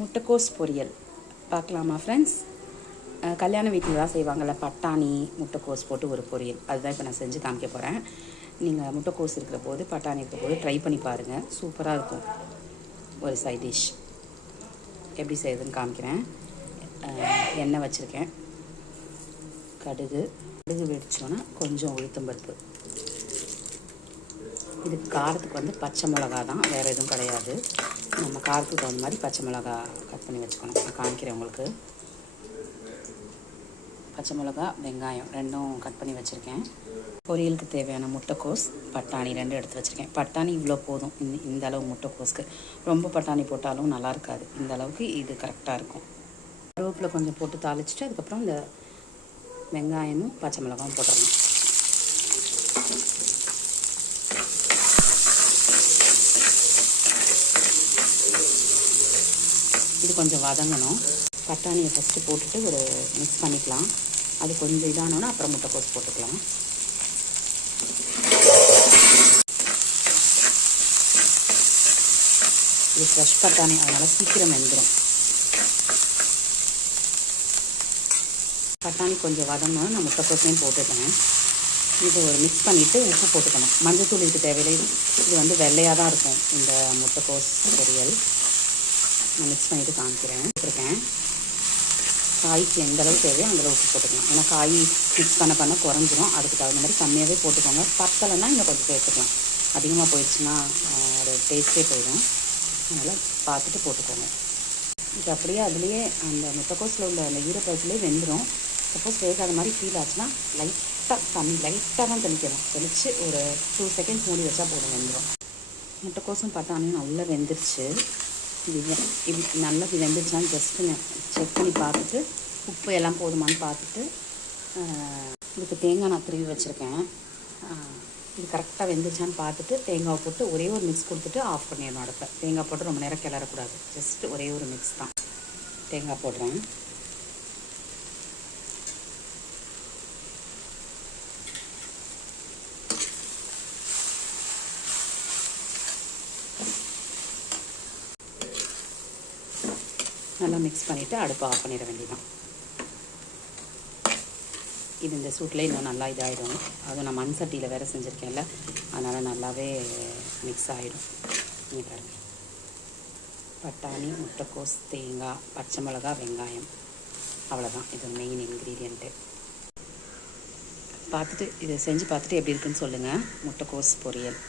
முட்டைக்கோஸ் பொரியல் பார்க்கலாமா ஃப்ரெண்ட்ஸ்? கல்யாண வீட்டில் தான் செய்வாங்கள்ல, பட்டாணி முட்டைக்கோஸ் போட்டு ஒரு பொரியல். அதுதான் இப்போ நான் செஞ்சு காமிக்க போகிறேன். நீங்கள் முட்டைக்கோஸ் இருக்கிற போது, பட்டாணி இருக்கிற போது ட்ரை பண்ணி பாருங்கள். சூப்பராக இருக்கும். ஒரு சைட் டிஷ் எப்படி செய்யுதுன்னு காமிக்கிறேன். எண்ணெய் வச்சுருக்கேன். கடுகு வெடிச்சோன்னா கொஞ்சம் உளுத்தம்பருப்பு. இதுக்கு காரத்துக்கு வந்து பச்சை மிளகா தான், வேறு எதுவும் கிடையாது. நம்ம காரத்துக்கு தகுந்த மாதிரி பச்சை மிளகா கட் பண்ணி வச்சுக்கணும். நான் காமிக்கிறேன் உங்களுக்கு. பச்சை மிளகா, வெங்காயம் ரெண்டும் கட் பண்ணி வச்சுருக்கேன். பொரியலுக்கு தேவையான முட்டைக்கோஸ், பட்டாணி ரெண்டும் எடுத்து வச்சுருக்கேன். பட்டாணி இவ்வளோ போதும். இந்த அளவு முட்டைக்கோஸ்க்கு. ரொம்ப பட்டாணி போட்டாலும் நல்லா இருக்காது. இந்த அளவுக்கு இது கரெக்டாக இருக்கும். கருவேப்பிலை கொஞ்சம் போட்டு தாளிச்சிட்டு அதுக்கப்புறம் இந்த வெங்காயமும் பச்சை மிளகாவும் போட்டுடணும். இது கொஞ்சம் வதங்கணும். பட்டாணியை ஃபஸ்ட்டு போட்டுட்டு ஒரு மிக்ஸ் பண்ணிக்கலாம். அது கொஞ்சம் இதானோன்னா அப்புறம் முட்டைக்கோஸ் போட்டுக்கலாம். இது ஃப்ரெஷ் பட்டாணி, அதனால் சீக்கிரம் வெந்துடும். பட்டாணி கொஞ்சம் வதங்கணும். நான் முட்டைக்கோஸையும் போட்டுட்டேன். இதை ஒரு மிக்ஸ் பண்ணிவிட்டு உப்பு போட்டுக்கணும். மஞ்சத்தூள் இதுக்கு தேவையில்லை. இது வந்து வெள்ளையாக தான் இருக்கும் இந்த முட்டைக்கோஸ் பொரியல். நான் மிக்ஸ் பண்ணிவிட்டு காமிக்கிறேன். இருக்கேன் காய்க்கு எந்த அளவுக்கு தேவையோ அந்த அளவுக்கு போட்டுக்கலாம். ஏன்னா காய் மிக்ஸ் பண்ண குறைஞ்சிரும். அதுக்கு தகுந்த மாதிரி கம்மியாகவே போட்டுக்கோங்க. பத்தலைன்னா இன்னும் கொஞ்சம் சேர்த்துக்கலாம். அதிகமாக போயிடுச்சுன்னா அது டேஸ்ட்டே போயிடும். அதனால் பார்த்துட்டு போட்டுக்கோங்க. இது அப்படியே அதுலேயே அந்த முட்டைக்கோஸில் உள்ள அந்த ஈரப்பதத்துலேயே வெந்துடும். சப்போஸ் வேகாத மாதிரி ஃபீல் ஆச்சுன்னா லைட்டாக தான் தெளிக்கணும். தெளித்து ஒரு 2 செகண்ட்ஸ் மூடி வச்சா போதும், வெந்துடும். முட்டைக்கோஸும் பட்டாணியும் நல்லா வெந்துருச்சு. இது நல்லா வெந்துருச்சுன்னா ஜஸ்ட்டு செக் பண்ணி பார்த்துட்டு உப்பு எல்லாம் போதுமான்னு பார்த்துட்டு இதுக்கு தேங்காய் நான் திருவி வச்சுருக்கேன். இது கரெக்டாக வெந்துருச்சான்னு பார்த்துட்டு தேங்காவை போட்டு ஒரே ஒரு மிக்ஸ் கொடுத்துட்டு ஆஃப் பண்ணிடணும் அடுப்பை. தேங்காய் போட்டு ரொம்ப நேரம் கிளறக்கூடாது. ஜஸ்ட்டு ஒரே ஒரு மிக்ஸ் தான். தேங்காய் போடுறேன். நல்லா மிக்ஸ் பண்ணிவிட்டு அடுப்பை ஆஃப் பண்ணிட வேண்டியதான். இது இந்த சூட்டில் இன்னும் நல்லா இதாகிடும். அதுவும் நான் மண் சட்டியில் வேறு செஞ்சுருக்கேன்ல, அதனால் நல்லாவே மிக்ஸ் ஆகிடும். நீங்கள் பாருங்கள், பட்டாணி, முட்டைக்கோஸ், தேங்காய், பச்சை மிளகா, வெங்காயம், அவ்வளோதான். இது மெயின் இன்க்ரீடியண்ட்டு. பார்த்துட்டு இதை செஞ்சு பார்த்துட்டு எப்படி இருக்குன்னு சொல்லுங்கள். முட்டைக்கோஸ் பொரியல்.